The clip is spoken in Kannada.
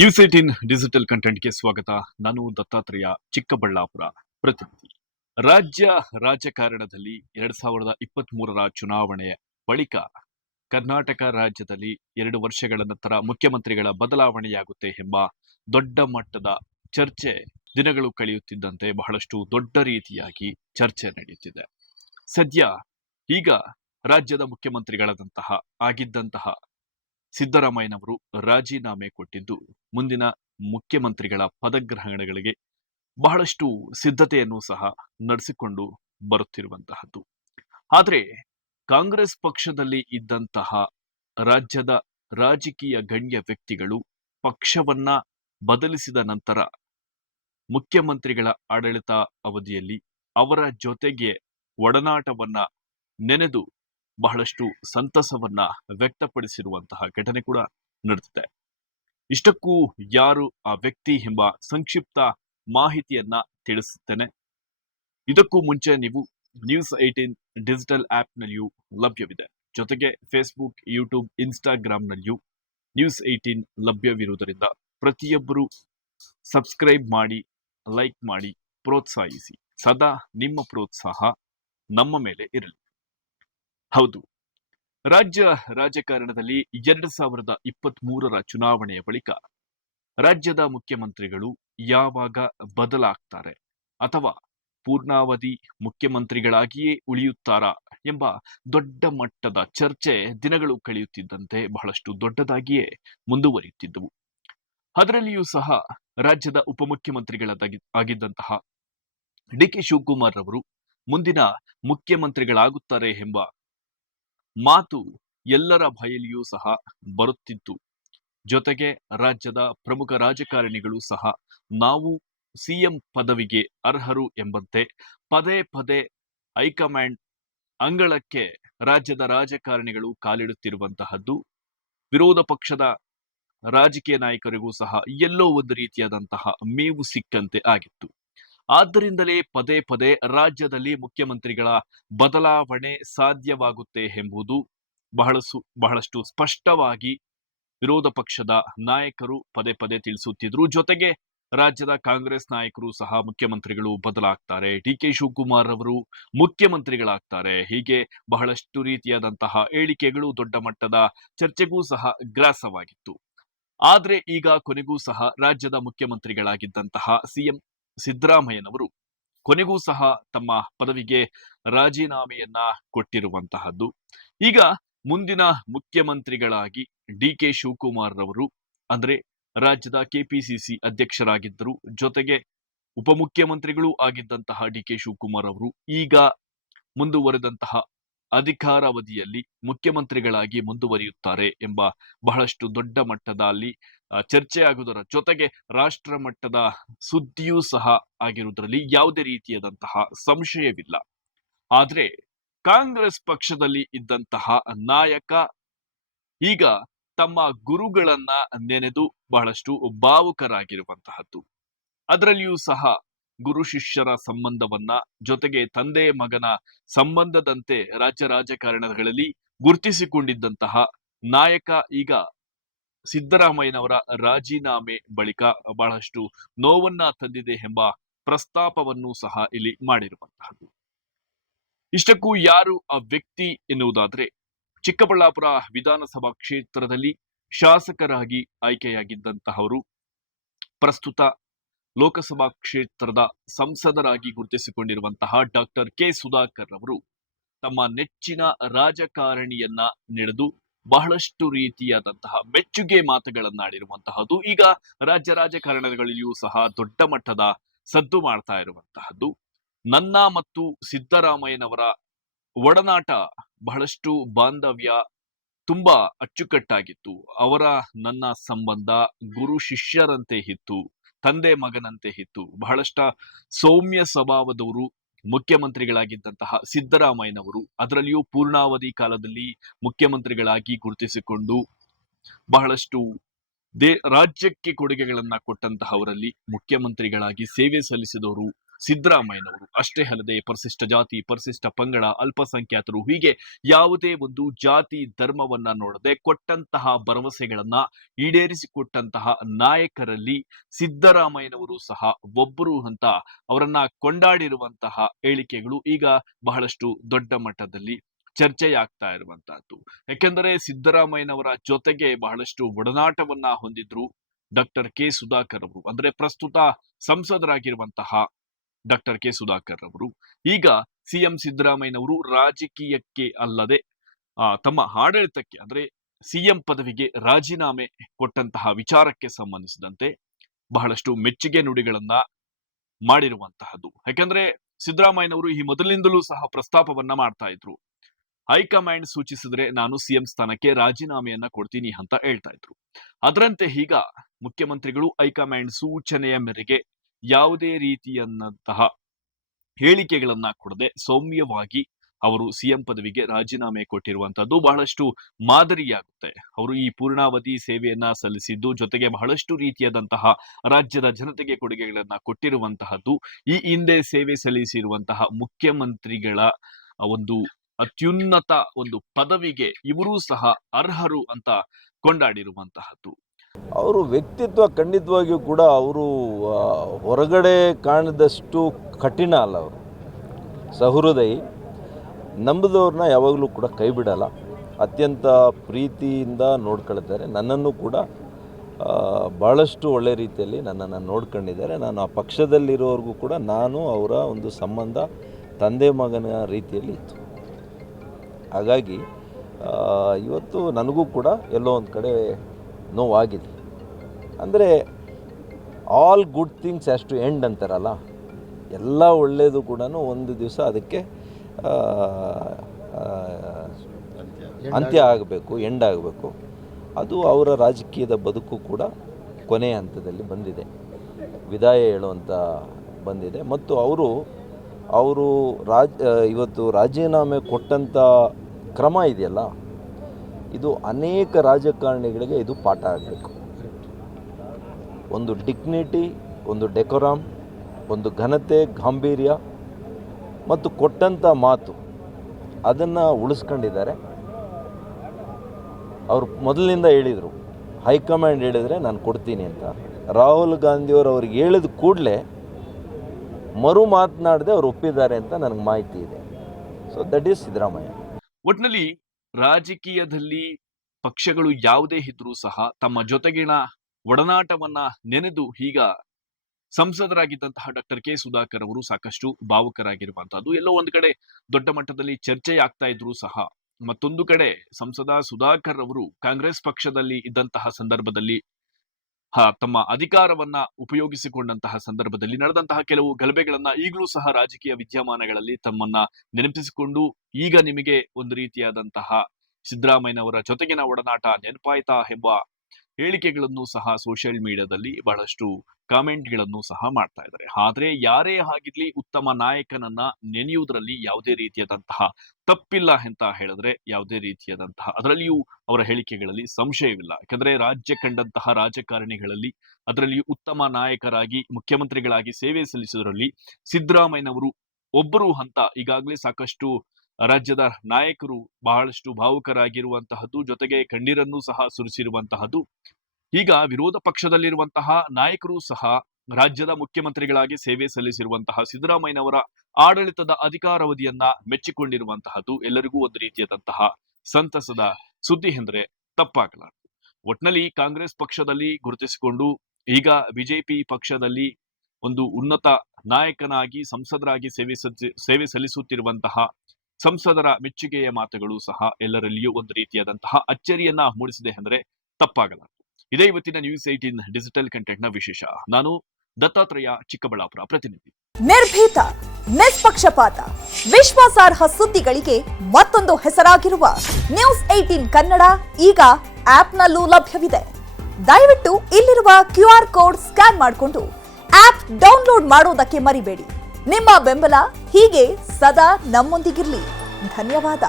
ನ್ಯೂಸ್ 18 ಡಿಜಿಟಲ್ ಕಂಟೆಂಟ್ಗೆ ಸ್ವಾಗತ. ನಾನು ದತ್ತಾತ್ರೇಯ, ಚಿಕ್ಕಬಳ್ಳಾಪುರ ಪ್ರತಿನಿಧಿ. ರಾಜ್ಯ ರಾಜಕಾರಣದಲ್ಲಿ 2023ರ ಚುನಾವಣೆಯ ಬಳಿಕ ಕರ್ನಾಟಕ ರಾಜ್ಯದಲ್ಲಿ 2 ವರ್ಷಗಳ ನಂತರ ಮುಖ್ಯಮಂತ್ರಿಗಳ ಬದಲಾವಣೆಯಾಗುತ್ತೆ ಎಂಬ ದೊಡ್ಡ ಮಟ್ಟದ ಚರ್ಚೆ ದಿನಗಳು ಕಳೆಯುತ್ತಿದ್ದಂತೆ ಬಹಳಷ್ಟು ದೊಡ್ಡ ರೀತಿಯಾಗಿ ಚರ್ಚೆ ನಡೆಯುತ್ತಿದೆ. ಸದ್ಯ ಈಗ ರಾಜ್ಯದ ಆಗಿದ್ದಂತಹ ಸಿದ್ದರಾಮಯ್ಯನವರು ರಾಜೀನಾಮೆ ಕೊಟ್ಟಿದ್ದು ಮುಂದಿನ ಮುಖ್ಯಮಂತ್ರಿಗಳ ಪದಗ್ರಹಣಗಳಿಗೆ ಬಹಳಷ್ಟು ಸಿದ್ಧತೆಯನ್ನು ಸಹ ನಡೆಸಿಕೊಂಡು ಬರುತ್ತಿರುವಂತಹದ್ದು. ಆದರೆ ಕಾಂಗ್ರೆಸ್ ಪಕ್ಷದಲ್ಲಿ ಇದ್ದಂತಹ ರಾಜ್ಯದ ರಾಜಕೀಯ ಗಣ್ಯ ವ್ಯಕ್ತಿಗಳು ಪಕ್ಷವನ್ನ ಬದಲಿಸಿದ ನಂತರ ಮುಖ್ಯಮಂತ್ರಿಗಳ ಆಡಳಿತ ಅವಧಿಯಲ್ಲಿ ಅವರ ಜೊತೆಗೆ ಒಡನಾಟವನ್ನ ನೆನೆದು ಬಹಳಷ್ಟು ಸಂತಸವನ್ನ ವ್ಯಕ್ತಪಡಿಸಿರುವಂತಹ ಘಟನೆ ಕೂಡ ನಡೆದಿದೆ. ಇಷ್ಟಕ್ಕೂ ಯಾರು ಆ ವ್ಯಕ್ತಿ ಎಂಬ ಸಂಕ್ಷಿಪ್ತ ಮಾಹಿತಿಯನ್ನ ತಿಳಿಸುತ್ತೇನೆ. ಇದಕ್ಕೂ ಮುಂಚೆ ನೀವು ನ್ಯೂಸ್ 18 ಡಿಜಿಟಲ್ ಆಪ್ನಲ್ಲಿಯೂ ಲಭ್ಯವಿದೆ. ಜೊತೆಗೆ ಫೇಸ್ಬುಕ್, ಯೂಟ್ಯೂಬ್, ಇನ್ಸ್ಟಾಗ್ರಾಂನಲ್ಲಿಯೂ ನ್ಯೂಸ್ 18 ಲಭ್ಯವಿರುವುದರಿಂದ ಪ್ರತಿಯೊಬ್ಬರು ಸಬ್ಸ್ಕ್ರೈಬ್ ಮಾಡಿ, ಲೈಕ್ ಮಾಡಿ, ಪ್ರೋತ್ಸಾಹಿಸಿ. ಸದಾ ನಿಮ್ಮ ಪ್ರೋತ್ಸಾಹ ನಮ್ಮ ಮೇಲೆ ಇರಲಿ. ಹೌದು, ರಾಜ್ಯ ರಾಜಕಾರಣದಲ್ಲಿ 2023ರ ಚುನಾವಣೆಯ ಬಳಿಕ ರಾಜ್ಯದ ಮುಖ್ಯಮಂತ್ರಿಗಳು ಯಾವಾಗ ಬದಲಾಗ್ತಾರೆ ಅಥವಾ ಪೂರ್ಣಾವಧಿ ಮುಖ್ಯಮಂತ್ರಿಗಳಾಗಿಯೇ ಉಳಿಯುತ್ತಾರಾ ಎಂಬ ದೊಡ್ಡ ಮಟ್ಟದ ಚರ್ಚೆ ದಿನಗಳು ಕಳೆಯುತ್ತಿದ್ದಂತೆ ಬಹಳಷ್ಟು ದೊಡ್ಡದಾಗಿಯೇ ಮುಂದುವರಿಯುತ್ತಿದ್ದವು. ಅದರಲ್ಲಿಯೂ ಸಹ ರಾಜ್ಯದ ಆಗಿದ್ದಂತಹ ಡಿ.ಕೆ. ಶಿವಕುಮಾರ್ ರವರು ಮುಂದಿನ ಮುಖ್ಯಮಂತ್ರಿಗಳಾಗುತ್ತಾರೆ ಎಂಬ ಮಾತು ಎಲ್ಲರ ಬಾಯಲ್ಲಿಯೂ ಸಹ ಬರುತ್ತಿತ್ತು. ಜೊತೆಗೆ ರಾಜ್ಯದ ಪ್ರಮುಖ ರಾಜಕಾರಣಿಗಳು ಸಹ ನಾವು ಸಿಎಂ ಪದವಿಗೆ ಅರ್ಹರು ಎಂಬಂತೆ ಪದೇ ಪದೇ ಹೈಕಮಾಂಡ್ ಅಂಗಳಕ್ಕೆ ರಾಜ್ಯದ ರಾಜಕಾರಣಿಗಳು ಕಾಲಿಡುತ್ತಿರುವಂತಹದ್ದು ವಿರೋಧ ಪಕ್ಷದ ರಾಜಕೀಯ ನಾಯಕರಿಗೂ ಸಹ ಎಲ್ಲೋ ಒಂದು ರೀತಿಯಾದಂತಹ ಮೇವು ಸಿಕ್ಕಂತೆ ಆಗಿತ್ತು. ಆದ್ದರಿಂದಲೇ ಪದೇ ಪದೇ ರಾಜ್ಯದಲ್ಲಿ ಮುಖ್ಯಮಂತ್ರಿಗಳ ಬದಲಾವಣೆ ಸಾಧ್ಯವಾಗುತ್ತೆ ಎಂಬುದು ಬಹಳಷ್ಟು ಸ್ಪಷ್ಟವಾಗಿ ವಿರೋಧ ಪಕ್ಷದ ನಾಯಕರು ಪದೇ ಪದೇ ತಿಳಿಸುತ್ತಿದ್ರು. ಜೊತೆಗೆ ರಾಜ್ಯದ ಕಾಂಗ್ರೆಸ್ ನಾಯಕರು ಸಹ ಮುಖ್ಯಮಂತ್ರಿಗಳು ಬದಲಾಗ್ತಾರೆ, ಡಿ.ಕೆ. ಶಿವಕುಮಾರ್ ಅವರು ಮುಖ್ಯಮಂತ್ರಿಗಳಾಗ್ತಾರೆ, ಹೀಗೆ ಬಹಳಷ್ಟು ರೀತಿಯಾದಂತಹ ಹೇಳಿಕೆಗಳು ದೊಡ್ಡ ಮಟ್ಟದ ಚರ್ಚೆಗೂ ಸಹ ಗ್ರಾಸವಾಗಿತ್ತು. ಆದ್ರೆ ಈಗ ಕೊನೆಗೂ ಸಹ ರಾಜ್ಯದ ಮುಖ್ಯಮಂತ್ರಿಗಳಾಗಿದ್ದಂತಹ ಸಿಎಂ ಸಿದ್ದರಾಮಯ್ಯನವರು ಕೊನೆಗೂ ಸಹ ತಮ್ಮ ಪದವಿಗೆ ರಾಜೀನಾಮೆಯನ್ನ ಕೊಟ್ಟಿರುವಂತಹದ್ದು. ಈಗ ಮುಂದಿನ ಮುಖ್ಯಮಂತ್ರಿಗಳಾಗಿ ಡಿ.ಕೆ. ಶಿವಕುಮಾರ್ ರವರು ಅಂದ್ರೆ ರಾಜ್ಯದ ಕೆಪಿಸಿಸಿ ಅಧ್ಯಕ್ಷರಾಗಿದ್ದರು, ಜೊತೆಗೆ ಉಪಮುಖ್ಯಮಂತ್ರಿಗಳು ಆಗಿದ್ದಂತಹ ಡಿ.ಕೆ. ಶಿವಕುಮಾರ್ ಅವರು ಈಗ ಮುಂದುವರೆದಂತಹ ಅಧಿಕಾರಾವಧಿಯಲ್ಲಿ ಮುಖ್ಯಮಂತ್ರಿಗಳಾಗಿ ಮುಂದುವರಿಯುತ್ತಾರೆ ಎಂಬ ಬಹಳಷ್ಟು ದೊಡ್ಡ ಮಟ್ಟದಲ್ಲಿ ಚರ್ಚೆ ಆಗುವುದರ ಜೊತೆಗೆ ರಾಷ್ಟ್ರ ಮಟ್ಟದ ಸುದ್ದಿಯೂ ಸಹ ಆಗಿರುವುದರಲ್ಲಿ ಯಾವುದೇ ರೀತಿಯಾದಂತಹ ಸಂಶಯವಿಲ್ಲ. ಆದ್ರೆ ಕಾಂಗ್ರೆಸ್ ಪಕ್ಷದಲ್ಲಿ ಇದ್ದಂತಹ ನಾಯಕ ಈಗ ತಮ್ಮ ಗುರುಗಳನ್ನ ನೆನೆದು ಬಹಳಷ್ಟು ಭಾವುಕರಾಗಿರುವಂತಹದ್ದು. ಅದರಲ್ಲಿಯೂ ಸಹ ಗುರು ಶಿಷ್ಯರ ಸಂಬಂಧವನ್ನ, ಜೊತೆಗೆ ತಂದೆ ಮಗನ ಸಂಬಂಧದಂತೆ ರಾಜ್ಯ ರಾಜಕಾರಣಗಳಲ್ಲಿ ಗುರುತಿಸಿಕೊಂಡಿದ್ದಂತಹ ನಾಯಕ ಈಗ ಸಿದ್ದರಾಮಯ್ಯನವರ ರಾಜೀನಾಮೆ ಬಳಿಕ ಬಹಳಷ್ಟು ನೋವನ್ನ ತಂದಿದೆ ಎಂಬ ಪ್ರಸ್ತಾಪವನ್ನು ಸಹ ಇಲ್ಲಿ ಮಾಡಿರುವಂತಹದ್ದು. ಇಷ್ಟಕ್ಕೂ ಯಾರು ಆ ವ್ಯಕ್ತಿ ಎನ್ನುವುದಾದ್ರೆ, ಚಿಕ್ಕಬಳ್ಳಾಪುರ ವಿಧಾನಸಭಾ ಕ್ಷೇತ್ರದಲ್ಲಿ ಶಾಸಕರಾಗಿ ಆಯ್ಕೆಯಾಗಿದ್ದಂತಹವರು ಪ್ರಸ್ತುತ ಲೋಕಸಭಾ ಕ್ಷೇತ್ರದ ಸಂಸದರಾಗಿ ಗುರುತಿಸಿಕೊಂಡಿರುವಂತಹ ಡಾಕ್ಟರ್ ಕೆ. ಸುಧಾಕರ್ ಅವರು ತಮ್ಮ ನೆಚ್ಚಿನ ರಾಜಕಾರಣಿಯನ್ನ ನಡೆದು ಬಹಳಷ್ಟು ರೀತಿಯಾದಂತಹ ಮೆಚ್ಚುಗೆ ಮಾತುಗಳನ್ನಾಡಿರುವಂತಹದ್ದು ಈಗ ರಾಜ್ಯ ರಾಜಕಾರಣಗಳಲ್ಲಿಯೂ ಸಹ ದೊಡ್ಡ ಮಟ್ಟದ ಸದ್ದು ಮಾಡ್ತಾ ಇರುವಂತಹದ್ದು. ನನ್ನ ಮತ್ತು ಸಿದ್ದರಾಮಯ್ಯನವರ ಒಡನಾಟ ಬಹಳಷ್ಟು ಬಾಂಧವ್ಯ, ತುಂಬಾ ಅಚ್ಚುಕಟ್ಟಾಗಿತ್ತು. ಅವರ ನನ್ನ ಸಂಬಂಧ ಗುರು ಶಿಷ್ಯರಂತೆ ಇತ್ತು, ತಂದೆ ಮಗನಂತೆ ಇತ್ತು. ಬಹಳಷ್ಟ ಸೌಮ್ಯ ಸ್ವಭಾವದವರು ಮುಖ್ಯಮಂತ್ರಿಗಳಾಗಿದ್ದಂತಹ ಸಿದ್ದರಾಮಯ್ಯನವರು, ಅದರಲ್ಲಿಯೂ ಪೂರ್ಣಾವಧಿ ಕಾಲದಲ್ಲಿ ಮುಖ್ಯಮಂತ್ರಿಗಳಾಗಿ ಗುರುತಿಸಿಕೊಂಡು ಬಹಳಷ್ಟು ರಾಜ್ಯಕ್ಕೆ ಕೊಡುಗೆಗಳನ್ನ ಕೊಟ್ಟಂತಹವರಲ್ಲಿ ಮುಖ್ಯಮಂತ್ರಿಗಳಾಗಿ ಸೇವೆ ಸಲ್ಲಿಸಿದವರು ಸಿದ್ದರಾಮಯ್ಯನವರು. ಅಷ್ಟೇ ಅಲ್ಲದೆ ಪರಿಶಿಷ್ಟ ಜಾತಿ, ಪರಿಶಿಷ್ಟ ಪಂಗಡ, ಅಲ್ಪಸಂಖ್ಯಾತರು ಹೀಗೆ ಯಾವುದೇ ಒಂದು ಜಾತಿ ಧರ್ಮವನ್ನ ನೋಡದೆ ಕೊಟ್ಟಂತಹ ಭರವಸೆಗಳನ್ನ ಈಡೇರಿಸಿಕೊಟ್ಟಂತಹ ನಾಯಕರಲ್ಲಿ ಸಿದ್ದರಾಮಯ್ಯನವರು ಸಹ ಒಬ್ಬರು ಅಂತ ಅವರನ್ನ ಕೊಂಡಾಡಿರುವಂತಹ ಹೇಳಿಕೆಗಳು ಈಗ ಬಹಳಷ್ಟು ದೊಡ್ಡ ಮಟ್ಟದಲ್ಲಿ ಚರ್ಚೆಯಾಗ್ತಾ ಇರುವಂತಹದ್ದು. ಯಾಕೆಂದರೆ ಸಿದ್ದರಾಮಯ್ಯನವರ ಜೊತೆಗೆ ಬಹಳಷ್ಟು ಒಡನಾಟವನ್ನ ಹೊಂದಿದ್ರು ಡಾಕ್ಟರ್ ಕೆ ಸುಧಾಕರ್ ಅವರು. ಅಂದ್ರೆ ಪ್ರಸ್ತುತ ಸಂಸದರಾಗಿರುವಂತಹ ಡಾಕ್ಟರ್ ಕೆ ಸುಧಾಕರ್ ಅವರು ಈಗ ಸಿಎಂ ಸಿದ್ದರಾಮಯ್ಯನವರು ರಾಜಕೀಯಕ್ಕೆ ಅಲ್ಲದೆ ತಮ್ಮ ಆಡಳಿತಕ್ಕೆ ಅಂದ್ರೆ ಸಿಎಂ ಪದವಿಗೆ ರಾಜೀನಾಮೆ ಕೊಟ್ಟಂತಹ ವಿಚಾರಕ್ಕೆ ಸಂಬಂಧಿಸಿದಂತೆ ಬಹಳಷ್ಟು ಮೆಚ್ಚುಗೆ ನುಡಿಗಳನ್ನ ಮಾಡಿರುವಂತಹದ್ದು. ಯಾಕಂದ್ರೆ ಸಿದ್ದರಾಮಯ್ಯನವರು ಈ ಮೊದಲಿನಿಂದಲೂ ಸಹ ಪ್ರಸ್ತಾಪವನ್ನ ಮಾಡ್ತಾ ಇದ್ರು. ಹೈಕಮಾಂಡ್ ಸೂಚಿಸಿದ್ರೆ ನಾನು ಸಿಎಂ ಸ್ಥಾನಕ್ಕೆ ರಾಜೀನಾಮೆಯನ್ನ ಕೊಡ್ತೀನಿ ಅಂತ ಹೇಳ್ತಾ ಇದ್ರು. ಅದರಂತೆ ಈಗ ಮುಖ್ಯಮಂತ್ರಿಗಳು ಹೈಕಮಾಂಡ್ ಸೂಚನೆಯ ಮೇರೆಗೆ ಯಾವುದೇ ರೀತಿಯಂತಹ ಹೇಳಿಕೆಗಳನ್ನ ಕೊಡದೆ ಸೌಮ್ಯವಾಗಿ ಅವರು ಸಿಎಂ ಪದವಿಗೆ ರಾಜೀನಾಮೆ ಕೊಟ್ಟಿರುವಂತದ್ದು ಬಹಳಷ್ಟು ಮಾದರಿಯಾಗುತ್ತೆ. ಅವರು ಈ ಪೂರ್ಣಾವಧಿ ಸೇವೆಯನ್ನ ಸಲ್ಲಿಸಿದ್ದು, ಜೊತೆಗೆ ಬಹಳಷ್ಟು ರೀತಿಯಾದಂತಹ ರಾಜ್ಯದ ಜನತೆಗೆ ಕೊಡುಗೆಗಳನ್ನ ಕೊಟ್ಟಿರುವಂತಹದ್ದು. ಈ ಹಿಂದೆ ಸೇವೆ ಸಲ್ಲಿಸಿರುವಂತಹ ಮುಖ್ಯಮಂತ್ರಿಗಳ ಒಂದು ಅತ್ಯುನ್ನತ ಒಂದು ಪದವಿಗೆ ಇವರೂ ಸಹ ಅರ್ಹರು ಅಂತ ಕೊಂಡಾಡಿರುವಂತಹದ್ದು. ಅವರು ವ್ಯಕ್ತಿತ್ವ ಖಂಡಿತವಾಗಿಯೂ ಕೂಡ ಅವರು ಹೊರಗಡೆ ಕಾಣದಷ್ಟು ಕಠಿಣ ಅಲ್ಲ. ಅವರು ಸಹೃದಯಿ, ನಂಬಿದವ್ರನ್ನ ಯಾವಾಗಲೂ ಕೂಡ ಕೈ ಬಿಡಲ್ಲ, ಅತ್ಯಂತ ಪ್ರೀತಿಯಿಂದ ನೋಡ್ಕೊಳ್ತಾರೆ. ನನ್ನನ್ನು ಕೂಡ ಭಾಳಷ್ಟು ಒಳ್ಳೆ ರೀತಿಯಲ್ಲಿ ನನ್ನನ್ನು ನೋಡ್ಕೊಂಡಿದ್ದಾರೆ. ನಾನು ಆ ಪಕ್ಷದಲ್ಲಿರೋವರೆಗೂ ಕೂಡ ನಾನು ಅವರ ಒಂದು ಸಂಬಂಧ ತಂದೆ ಮಗನ ರೀತಿಯಲ್ಲಿ ಇತ್ತು. ಹಾಗಾಗಿ ಇವತ್ತು ನನಗೂ ಕೂಡ ಎಲ್ಲೋ ಒಂದು ಕಡೆ ನೋವಾಗಿದೆ. ಅಂದರೆ all good things has to end ಅಂತಾರಲ್ಲ, ಎಲ್ಲ ಒಳ್ಳೆಯದು ಕೂಡ ಒಂದು ದಿವಸ ಅದಕ್ಕೆ ಅಂತ್ಯ ಆಗಬೇಕು, ಎಂಡ್ ಆಗಬೇಕು. ಅದು ಅವರ ರಾಜಕೀಯದ ಬದುಕು ಕೂಡ ಕೊನೆಯ ಹಂತದಲ್ಲಿ ಬಂದಿದೆ, ವಿದಾಯ ಹೇಳುವಂಥ ಬಂದಿದೆ. ಮತ್ತು ಅವರು ಇವತ್ತು ರಾಜೀನಾಮೆ ಕೊಟ್ಟಂಥ ಕ್ರಮ ಇದೆಯಲ್ಲ, ಇದು ಅನೇಕ ರಾಜಕಾರಣಿಗಳಿಗೆ ಇದು ಪಾಠ ಆಗಬೇಕು. ಒಂದು ಡಿಗ್ನಿಟಿ, ಒಂದು ಡೆಕೋರಾಮ್, ಒಂದು ಘನತೆ, ಗಾಂಭೀರ್ಯ ಮತ್ತು ಕೊಟ್ಟಂಥ ಮಾತು ಅದನ್ನು ಉಳಿಸ್ಕೊಂಡಿದ್ದಾರೆ. ಅವರು ಮೊದಲಿನಿಂದ ಹೇಳಿದರು, ಹೈಕಮಾಂಡ್ ಹೇಳಿದರೆ ನಾನು ಕೊಡ್ತೀನಿ ಅಂತ. ರಾಹುಲ್ ಗಾಂಧಿಯವರು ಅವ್ರಿಗೆ ಹೇಳಿದ ಕೂಡಲೇ ಮರು ಮಾತನಾಡದೆ ಅವರು ಒಪ್ಪಿದ್ದಾರೆ ಅಂತ ನನಗೆ ಮಾಹಿತಿ ಇದೆ. So that is Siddaramaiah. ಒಟ್ಟಿನಲ್ಲಿ ರಾಜಕೀಯದಲ್ಲಿ ಪಕ್ಷಗಳು ಯಾವುದೇ ಇದ್ರೂ ಸಹ ತಮ್ಮ ಜೊತೆಗಿನ ಒಡನಾಟವನ್ನ ನೆನೆದು ಈಗ ಸಂಸದರಾಗಿದ್ದಂತಹ ಡಾಕ್ಟರ್ ಕೆ ಸುಧಾಕರ್ ಅವರು ಸಾಕಷ್ಟು ಭಾವುಕರಾಗಿರುವಂತಹದ್ದು. ಎಲ್ಲೋ ಒಂದು ಕಡೆ ದೊಡ್ಡ ಮಟ್ಟದಲ್ಲಿ ಚರ್ಚೆ ಆಗ್ತಾ ಇದ್ರು ಸಹ ಮತ್ತೊಂದು ಕಡೆ ಸಂಸದ ಸುಧಾಕರ್ ಅವರು ಕಾಂಗ್ರೆಸ್ ಪಕ್ಷದಲ್ಲಿ ಇದ್ದಂತಹ ಸಂದರ್ಭದಲ್ಲಿ ತಮ್ಮ ಅಧಿಕಾರವನ್ನ ಉಪಯೋಗಿಸಿಕೊಂಡಂತಹ ಸಂದರ್ಭದಲ್ಲಿ ನಡೆದಂತಹ ಕೆಲವು ಗಲಭೆಗಳನ್ನ ಈಗಲೂ ಸಹ ರಾಜಕೀಯ ವಿದ್ಯಮಾನಗಳಲ್ಲಿ ತಮ್ಮನ್ನ ನೆನಪಿಸಿಕೊಂಡು ಈಗ ನಿಮಗೆ ಒಂದು ರೀತಿಯಾದಂತಹ ಸಿದ್ದರಾಮಯ್ಯನವರ ಜೊತೆಗಿನ ಒಡನಾಟ ನೆನಪಾಯ್ತಾ ಎಂಬ ಹೇಳಿಕೆಗಳನ್ನು ಸಹ ಸೋಷಿಯಲ್ ಮೀಡಿಯಾದಲ್ಲಿ ಬಹಳಷ್ಟು ಕಾಮೆಂಟ್ಗಳನ್ನು ಸಹ ಮಾಡ್ತಾ ಇದ್ದಾರೆ. ಆದ್ರೆ ಯಾರೇ ಆಗಿರ್ಲಿ ಉತ್ತಮ ನಾಯಕನನ್ನ ನೆನೆಯುವುದರಲ್ಲಿ ಯಾವುದೇ ರೀತಿಯಾದಂತಹ ತಪ್ಪಿಲ್ಲ ಅಂತ ಹೇಳಿದ್ರೆ ಯಾವುದೇ ರೀತಿಯಾದಂತಹ ಅದರಲ್ಲಿಯೂ ಅವರ ಹೇಳಿಕೆಗಳಲ್ಲಿ ಸಂಶಯವಿಲ್ಲ. ಯಾಕಂದ್ರೆ ರಾಜ್ಯ ಕಂಡಂತಹ ರಾಜಕಾರಣಿಗಳಲ್ಲಿ ಅದರಲ್ಲಿಯೂ ಉತ್ತಮ ನಾಯಕರಾಗಿ ಮುಖ್ಯಮಂತ್ರಿಗಳಾಗಿ ಸೇವೆ ಸಲ್ಲಿಸುವುದರಲ್ಲಿ ಸಿದ್ದರಾಮಯ್ಯನವರು ಒಬ್ಬರು ಅಂತ ಈಗಾಗಲೇ ಸಾಕಷ್ಟು ರಾಜ್ಯದ ನಾಯಕರು ಬಹಳಷ್ಟು ಭಾವುಕರಾಗಿರುವಂತಹದ್ದು, ಜೊತೆಗೆ ಕಣ್ಣೀರನ್ನು ಸಹ ಸುರಿಸಿರುವಂತಹದ್ದು. ಈಗ ವಿರೋಧ ಪಕ್ಷದಲ್ಲಿರುವಂತಹ ನಾಯಕರು ಸಹ ರಾಜ್ಯದ ಮುಖ್ಯಮಂತ್ರಿಗಳಾಗಿ ಸೇವೆ ಸಲ್ಲಿಸಿರುವಂತಹ ಸಿದ್ದರಾಮಯ್ಯನವರ ಆಡಳಿತದ ಅಧಿಕಾರಾವಧಿಯನ್ನ ಮೆಚ್ಚಿಕೊಂಡಿರುವಂತಹದ್ದು ಎಲ್ಲರಿಗೂ ಒಂದು ರೀತಿಯಾದಂತಹ ಸಂತಸದ ಸುದ್ದಿ ಎಂದರೆ ತಪ್ಪಾಗಲಾರದು. ಒಟ್ನಲ್ಲಿ ಕಾಂಗ್ರೆಸ್ ಪಕ್ಷದಲ್ಲಿ ಗುರುತಿಸಿಕೊಂಡು ಈಗ ಬಿಜೆಪಿ ಪಕ್ಷದಲ್ಲಿ ಒಂದು ಉನ್ನತ ನಾಯಕನಾಗಿ ಸಂಸದರಾಗಿ ಸೇವೆ ಸಲ್ಲಿಸುತ್ತಿರುವಂತಹ ಸಂಸದರ ಮೆಚ್ಚುಗೆಯ ಮಾತುಗಳು ಸಹ ಎಲ್ಲರಲ್ಲಿಯೂ ಒಂದು ರೀತಿಯಾದಂತಹ ಅಚ್ಚರಿಯನ್ನ ಮೂಡಿಸಿದೆ ಅಂದರೆ ತಪ್ಪಾಗಲಾರದು. ಇದೇ ಇವತ್ತಿನ ನ್ಯೂಸ್ 18 ಡಿಜಿಟಲ್ ಕಂಟೆಂಟ್ ನ ವಿಶೇಷ. ನಾನು ದತ್ತಾತ್ರೇಯ, ಚಿಕ್ಕಬಳ್ಳಾಪುರ ಪ್ರತಿನಿಧಿ. ನಿರ್ಭೀತ, ನಿಷ್ಪಕ್ಷಪಾತ, ವಿಶ್ವಾಸಾರ್ಹ ಸುದ್ದಿಗಳಿಗೆ ಮತ್ತೊಂದು ಹೆಸರಾಗಿರುವ ನ್ಯೂಸ್ 18 ಕನ್ನಡ ಈಗ ಆಪ್ನಲ್ಲೂ ಲಭ್ಯವಿದೆ. ದಯವಿಟ್ಟು ಇಲ್ಲಿರುವ QR ಕೋಡ್ ಸ್ಕ್ಯಾನ್ ಮಾಡಿಕೊಂಡು ಆಪ್ ಡೌನ್ಲೋಡ್ ಮಾಡೋದಕ್ಕೆ ಮರಿಬೇಡಿ. ನಿಮ್ಮ ಬೆಂಬಲ ಹೀಗೆ ಸದಾ ನಮ್ಮೊಂದಿಗಿರಲಿ. ಧನ್ಯವಾದ.